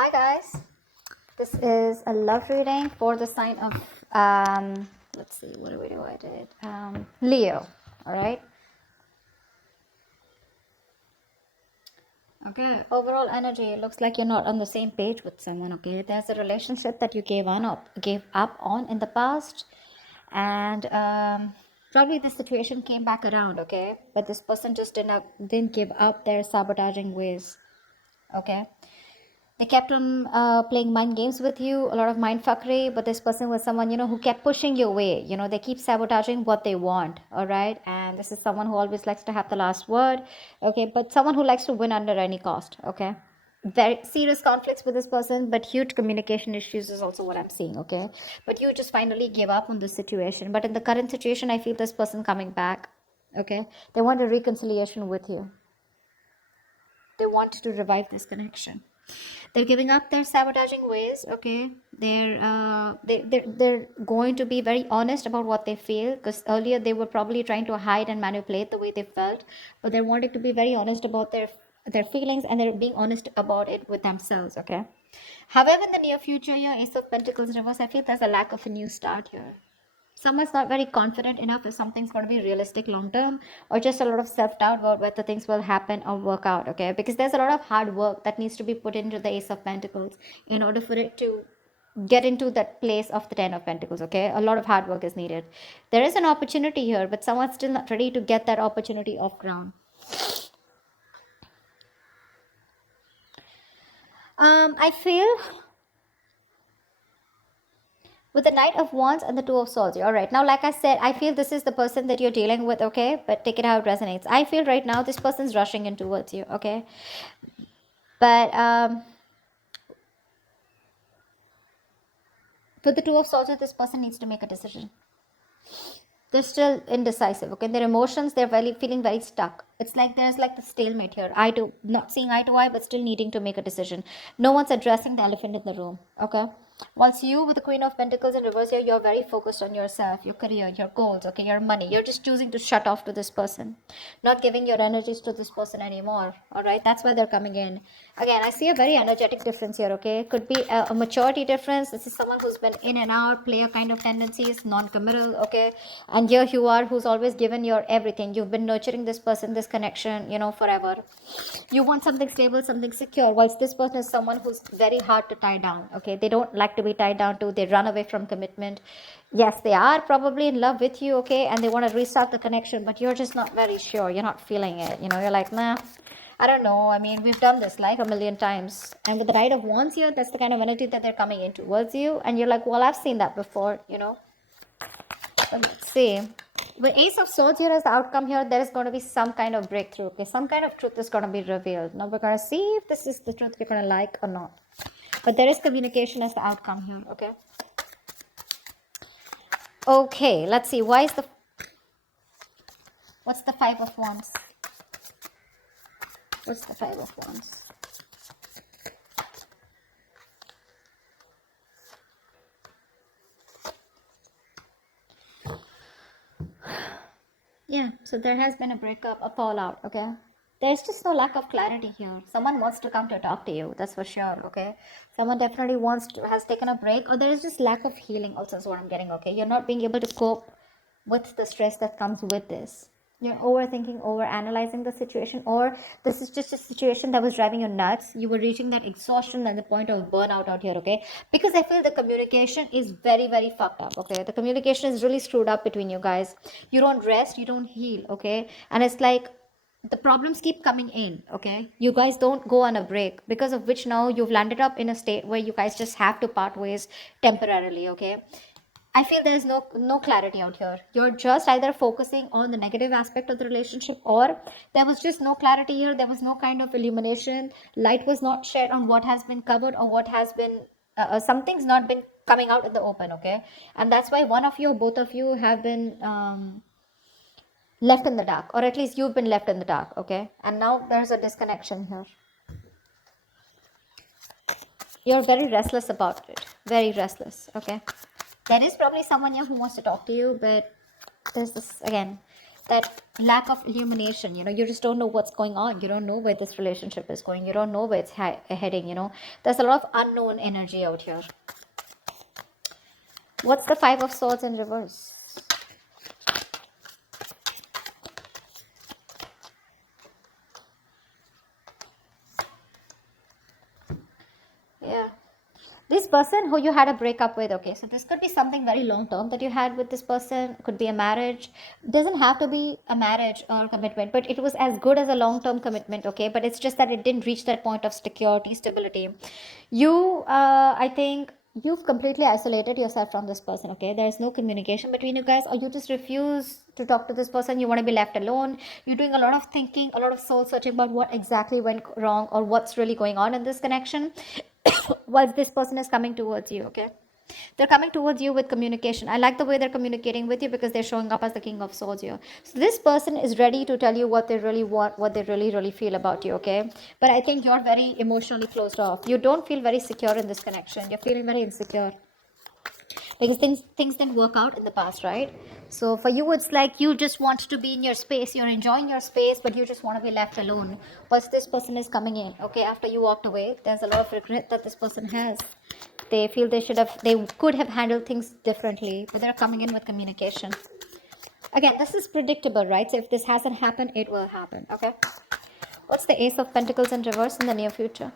Hi guys, this is a love reading for the sign of let's see, what do we do? I did Leo. All right. Okay. Overall energy, it looks like you're not on the same page with someone. Okay, there's a relationship that you gave up on in the past, and probably the situation came back around. Okay, but this person just didn't give up their sabotaging ways. Okay, they kept on playing mind games with you, a lot of mind fuckery, but this person was someone, who kept pushing you away. They keep sabotaging what they want, all right? And this is someone who always likes to have the last word, okay? But someone who likes to win under any cost, okay? Very serious conflicts with this person, but huge communication issues is also what I'm seeing, okay? But you just finally gave up on this situation. But in the current situation, I feel this person coming back, okay? They want a reconciliation with you. They want to revive this connection. They're giving up their sabotaging ways. Okay, they're going to be very honest about what they feel, because earlier they were probably trying to hide and manipulate the way they felt, but they're wanting to be very honest about their feelings, and they're being honest about it with themselves. Okay, however, in the near future, your Ace of Pentacles reverse, I feel there's a lack of a new start here. Someone's not very confident enough if something's going to be realistic long term, or just a lot of self-doubt about whether things will happen or work out. Okay, because there's a lot of hard work that needs to be put into the Ace of Pentacles in order for it to get into that place of the Ten of Pentacles. Okay, a lot of hard work is needed. There is an opportunity here, but someone's still not ready to get that opportunity off ground. I feel with the Knight of Wands and the Two of Swords. All right. Now, like I said, I feel this is the person that you're dealing with, okay? But take it how it resonates. I feel right now this person's rushing in towards you, okay? But with the Two of Swords, this person needs to make a decision. They're still indecisive, okay? Their emotions, they're feeling very stuck. It's like there's like the stalemate here. Not seeing eye to eye, but still needing to make a decision. No one's addressing the elephant in the room, okay? Whilst you, with the Queen of Pentacles in reverse here, you're very focused on yourself, your career, your goals, okay, your money. You're just choosing to shut off to this person, not giving your energies to this person anymore, all right? That's why they're coming in. Again, I see a very energetic difference here, okay? Could be a maturity difference. This is someone who's been in and out, player kind of tendencies, non-committal, okay? And here you are, who's always given your everything. You've been nurturing this person, this connection, forever. You want something stable, something secure, whilst this person is someone who's very hard to tie down, okay? They don't like to be tied down to. They run away from commitment. Yes, they are probably in love with you, okay? And they want to restart the connection, but you're just not very sure. You're not feeling it. You're like, nah, I don't know. I mean, we've done this like a million times. And with the Knight of Wands here, that's the kind of energy that they're coming in towards you. And you're like, well, I've seen that before. Let's see. With Ace of Swords here as the outcome here, there is going to be some kind of breakthrough. Okay, some kind of truth is going to be revealed. Now we're going to see if this is the truth you're going to like or not. But there is communication as the outcome here. Okay. Okay, let's see. What's the Five of Wands? What's the Five of Wands? Yeah, so there has been a breakup, a fallout, okay? There's just no lack of clarity here. Someone wants to come to talk to you, that's for sure, okay? Someone definitely has taken a break, or there is just lack of healing also is what I'm getting, okay? You're not being able to cope with the stress that comes with this. You're overthinking, over analyzing the situation, or this is just a situation that was driving you nuts. You were reaching that exhaustion and the point of burnout out here, okay? Because I feel the communication is very, very fucked up, okay? The communication is really screwed up between you guys. You don't rest, you don't heal, okay? And it's like the problems keep coming in, okay? You guys don't go on a break, because of which now you've landed up in a state where you guys just have to part ways temporarily, okay? I feel there's no clarity out here. You're just either focusing on the negative aspect of the relationship, or there was just no clarity here. There was no kind of illumination. Light was not shed on what has been covered, or what has been something's not been coming out in the open. Okay, and that's why one of you or both of you have been left in the dark, or at least you've been left in the dark. Okay, and now there's a disconnection here. You're very restless about it. Very restless. Okay. There is probably someone here who wants to talk to you, but there's this again. that lack of illumination. You just don't know what's going on. You don't know where this relationship is going. You don't know where it's heading. There's a lot of unknown energy out here. What's the Five of Swords in reverse? Yeah. This person who you had a breakup with, okay, so this could be something very long term that you had with this person. Could be a marriage. Doesn't have to be a marriage or commitment, but it was as good as a long term commitment, okay, but it's just that it didn't reach that point of security, stability. I think you've completely isolated yourself from this person, okay. There's no communication between you guys, or you just refuse to talk to this person. You want to be left alone. You're doing a lot of thinking, a lot of soul searching about what exactly went wrong or what's really going on in this connection. While this person is coming towards you, okay, they're coming towards you with communication. I like the way they're communicating with you because they're showing up as the King of Swords here. So this person is ready to tell you what they really want, what they really feel about you, okay. But I think you're very emotionally closed off. You don't feel very secure in this connection. You're feeling very insecure because things didn't work out in the past, right? So for you, it's like you just want to be in your space. You're enjoying your space, but you just want to be left alone. But this person is coming in, okay, after you walked away. There's a lot of regret that this person has. They feel they could have handled things differently, but they're coming in with communication. Again, this is predictable, right? So if this hasn't happened, it will happen, okay. What's the Ace of Pentacles in reverse in the near future?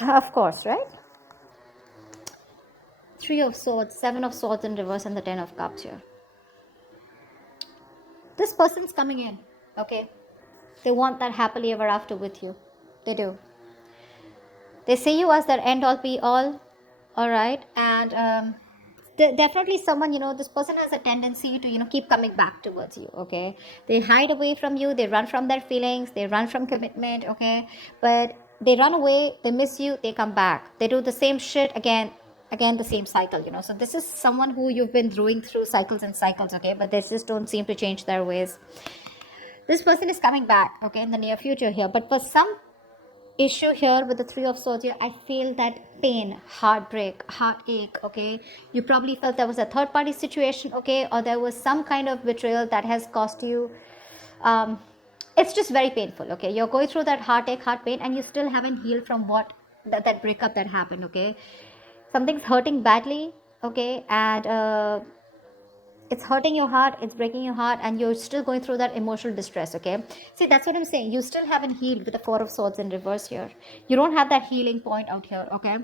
Of course, right? Three of Swords, Seven of Swords in reverse, and the Ten of Cups here. This person's coming in, okay? They want that happily ever after with you. They do. They see you as their end all be all right? And definitely someone, this person has a tendency to, keep coming back towards you, okay? They hide away from you. They run from their feelings. They run from commitment, okay? But they run away. They miss you. They come back. They do the same shit again, the same cycle. So this is someone who you've been doing through cycles and cycles, okay, but they just don't seem to change their ways. This person is coming back, okay, in the near future here, but for some issue here with the Three of Swords here, I feel that pain, heartbreak, heartache, okay. You probably felt there was a third party situation, okay, or there was some kind of betrayal that has cost you. It's just very painful, okay. You're going through that heartache, heart pain, and you still haven't healed from what that breakup that happened, okay. Something's hurting badly, okay, and it's hurting your heart, it's breaking your heart, and you're still going through that emotional distress, okay. See, that's what I'm saying. You still haven't healed with the Four of Swords in reverse here. You don't have that healing point out here, okay.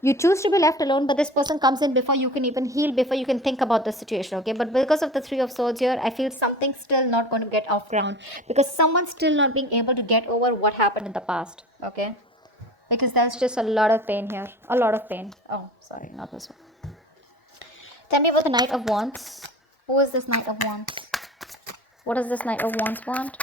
You choose to be left alone, but this person comes in before you can even heal, before you can think about the situation, okay. But because of the Three of Swords here, I feel something's still not going to get off ground, because someone's still not being able to get over what happened in the past, okay. Because there's just a lot of pain here, a lot of pain. Oh, sorry, not this one. Tell me about the Knight of Wands. Who is this Knight of Wands? What does this Knight of Wands want?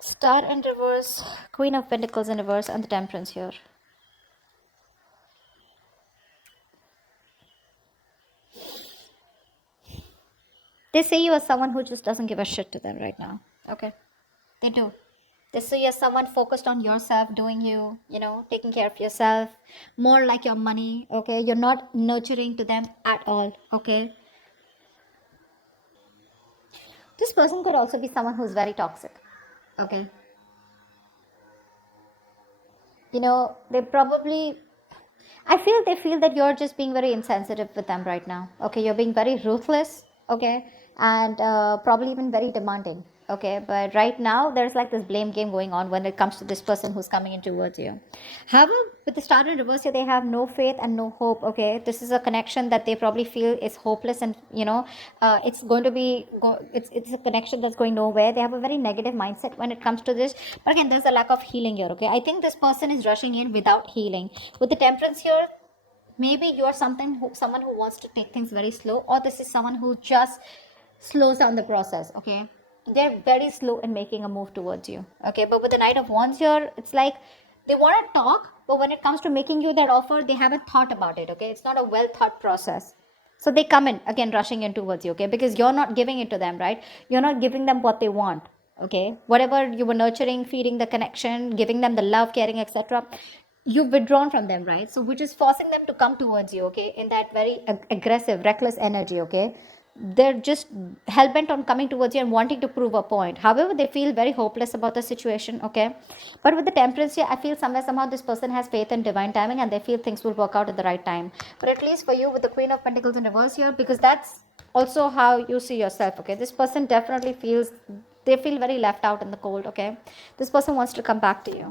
Star in reverse, Queen of Pentacles in reverse, and the Temperance here. They see you as someone who just doesn't give a shit to them right now. Okay? They do. They see you as someone focused on yourself, doing you, taking care of yourself, more like your money, okay? You're not nurturing to them at all, okay? This person could also be someone who's very toxic, okay? They probably, they feel that you're just being very insensitive with them right now, okay? You're being very ruthless, okay? And probably even very demanding, okay. But right now there's like this blame game going on when it comes to this person who's coming in towards you. However, with the Star in reverse here, they have no faith and no hope, okay. This is a connection that they probably feel is hopeless, and it's going to be it's a connection that's going nowhere. They have a very negative mindset when it comes to this. But again, there's a lack of healing here, okay. I think this person is rushing in without healing. With the Temperance here, maybe you're someone who wants to take things very slow, or this is someone who just slows down the process, okay. They're very slow in making a move towards you, okay. But with the Knight of Wands here, it's like they want to talk, but when it comes to making you that offer, they haven't thought about it, okay. It's not a well thought process. So they come in again, rushing in towards you, okay? Because you're not giving it to them, right? You're not giving them what they want, okay? Whatever you were nurturing, feeding the connection, giving them the love, caring, etc., you've withdrawn from them, right? So which is forcing them to come towards you, okay, in that very aggressive, reckless energy, okay? They're just hell-bent on coming towards you and wanting to prove a point. However, they feel very hopeless about the situation, okay? But with the temperance here, I feel somewhere somehow this person has faith in divine timing and they feel things will work out at the right time. But at least for you with the Queen of Pentacles in reverse here, because that's also how you see yourself, okay? This person definitely feels, they feel very left out in the cold, okay? This person wants to come back to you.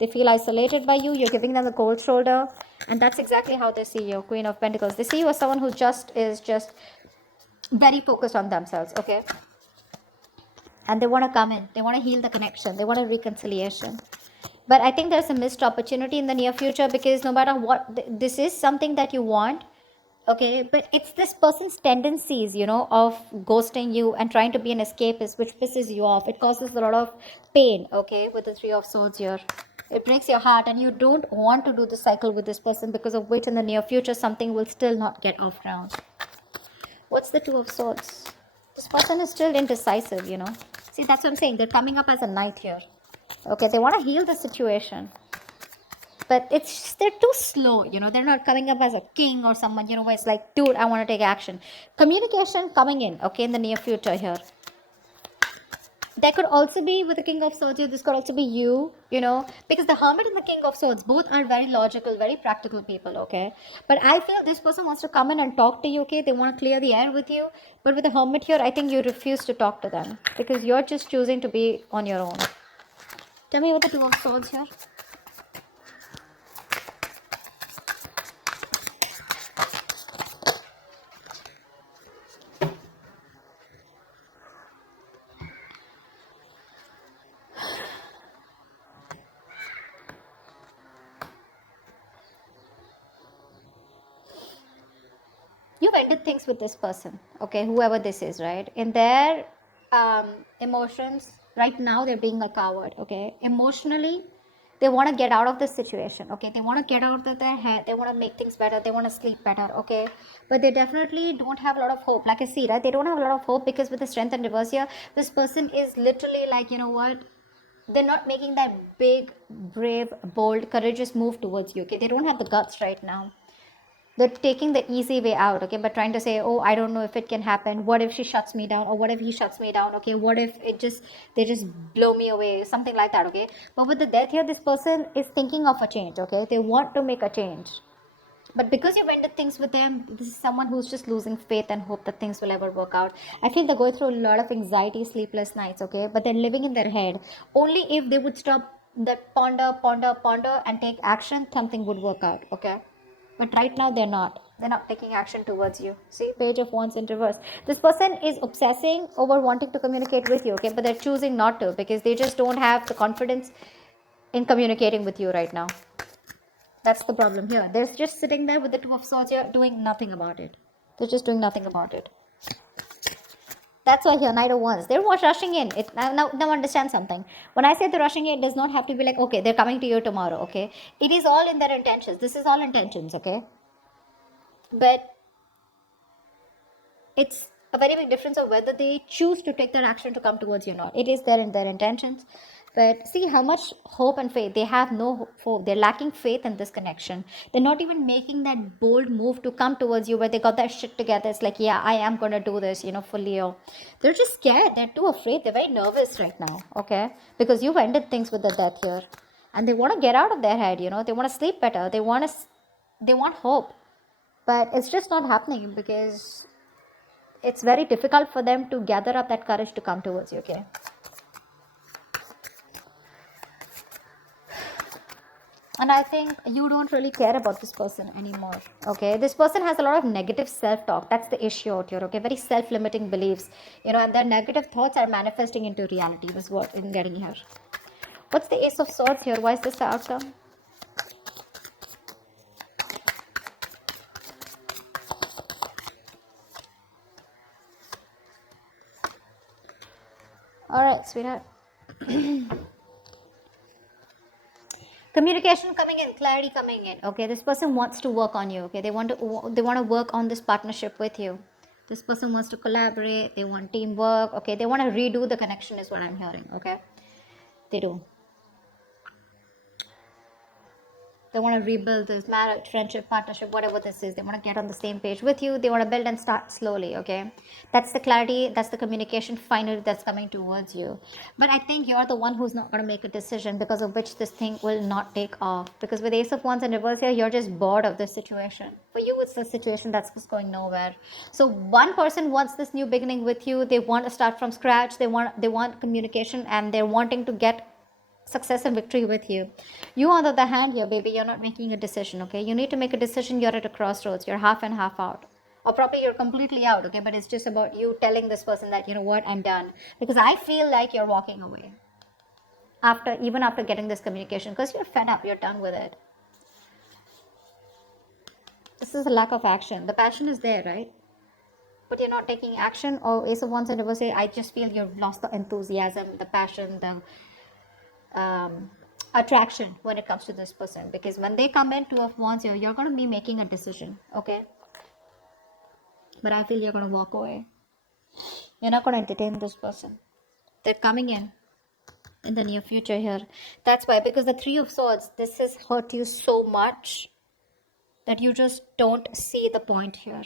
They feel isolated by you. You're giving them the cold shoulder. And that's exactly how they see you, Queen of Pentacles. They see you as someone who is just very focused on themselves, okay? And they want to come in. They want to heal the connection. They want a reconciliation. But I think there's a missed opportunity in the near future, because no matter what, this is something that you want, okay? But it's this person's tendencies, of ghosting you and trying to be an escapist, which pisses you off. It causes a lot of pain, okay, with the Three of Swords here. It breaks your heart, and you don't want to do the cycle with this person, because of which in the near future something will still not get off ground. What's the Two of Swords? This person is still indecisive, See, that's what I'm saying. They're coming up as a knight here. Okay, they want to heal the situation. But they're too slow, They're not coming up as a king or someone, where it's like, dude, I want to take action. Communication coming in, okay, in the near future here. There could also be, with the King of Swords here, this could also be you, because the Hermit and the King of Swords both are very logical, very practical people, okay? But I feel this person wants to come in and talk to you, okay? They want to clear the air with you. But with the Hermit here, I think you refuse to talk to them, because you're just choosing to be on your own. Tell me what the Two of Swords here. You've ended things with this person, okay, whoever this is, right? In their emotions right now, they're being a coward, okay? Emotionally, they want to get out of this situation, okay? They want to get out of their head. They want to make things better. They want to sleep better, okay? But they definitely don't have a lot of hope. Like I see, right? They don't have a lot of hope, because with the Strength and reverse here, this person is literally like, you know what, they're not making that big, brave, bold, courageous move towards you, okay? They don't have the guts right now. They're taking the easy way out, okay, but trying to say, oh, I don't know if it can happen. What if she shuts me down, or what if he shuts me down, okay? What if they just blow me away, something like that, okay? But with the Death here, this person is thinking of a change, okay? They want to make a change. But because you've ended things with them, this is someone who's just losing faith and hope that things will ever work out. I feel they're going through a lot of anxiety, sleepless nights, okay? But they're living in their head. Only if they would stop that ponder and take action, something would work out, okay? But right now they're not. They're not taking action towards you. See, Page of Wands in reverse. This person is obsessing over wanting to communicate with you, okay? But they're choosing not to, because they just don't have the confidence in communicating with you right now. That's the problem here. They're just sitting there with the Two of Swords here, doing nothing about it. They're just doing nothing about it. That's why here, Knight of Wands. They're rushing in. Now understand something. When I say they're rushing in, it does not have to be like, okay, they're coming to you tomorrow, okay? It is all in their intentions. This is all intentions, okay? But it's a very big difference of whether they choose to take their action to come towards you or not. It is there in their intentions. But see how much hope and faith. They have no hope. They're lacking faith in this connection. They're not even making that bold move to come towards you, where they got that shit together. It's like, yeah, I am going to do this, fully. They're just scared. They're too afraid. They're very nervous right now, okay? Because you've ended things with the Death here. And they want to get out of their head, They want to sleep better. They want hope. But it's just not happening, because it's very difficult for them to gather up that courage to come towards you, okay? And I think you don't really care about this person anymore, okay? This person has a lot of negative self-talk. That's the issue out here, okay? Very self-limiting beliefs, and their negative thoughts are manifesting into reality. This is what I'm getting here. What's the Ace of Swords here? Why is this the outcome? All right, sweetheart. Communication coming in, clarity coming in. Okay, this person wants to work on you. Okay, they want to work on this partnership with you. This person wants to collaborate. They want teamwork. Okay, they want to redo the connection is what I'm hearing. Okay, they do. They want to rebuild this marriage, friendship, partnership, whatever this is. They want to get on the same page with you. They want to build and start slowly. Okay, that's the clarity. That's the communication finally that's coming towards you. But I think you're the one who's not going to make a decision, because of which this thing will not take off. Because with Ace of Wands and reverse here, you're just bored of this situation. For you, it's a situation that's just going nowhere. So one person wants this new beginning with you. They want to start from scratch. They want communication, and they're wanting to get success and victory with you. You, on the other hand, here, baby, you're not making a decision. Okay, you need to make a decision. You're at a crossroads. You're half and half out, or probably you're completely out. Okay, but it's just about you telling this person that, you know what, I'm done, because I feel like you're walking away even after getting this communication, because you're fed up. You're done with it. This is a lack of action. The passion is there, right? But you're not taking action. Or Ace of Wands and Reverse, I just feel you've lost the enthusiasm, the passion, the attraction when it comes to this person. Because when they come in, Two of Wands, you're going to be making a decision. Okay, but I feel you're going to walk away. You're not going to entertain this person. They're coming in the near future here. That's why, because the Three of Swords, this has hurt you so much that you just don't see the point here.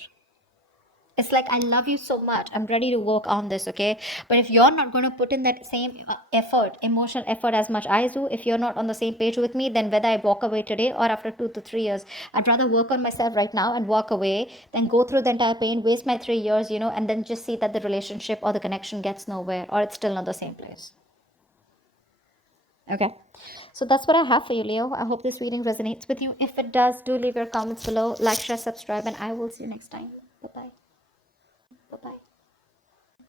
It's like, I love you so much, I'm ready to work on this. Okay, but if you're not going to put in that same effort, emotional effort, as much I do, if you're not on the same page with me, then whether I walk away today or after 2 to 3 years, I'd rather work on myself right now and walk away than go through the entire pain, waste my 3 years, and then just see that the relationship or the connection gets nowhere, or it's still not the same place. Okay, so that's what I have for you, Leo. I hope this reading resonates with you. If it does, do leave your comments below, like, share, subscribe, and I will see you next time. Bye bye. Bye-bye.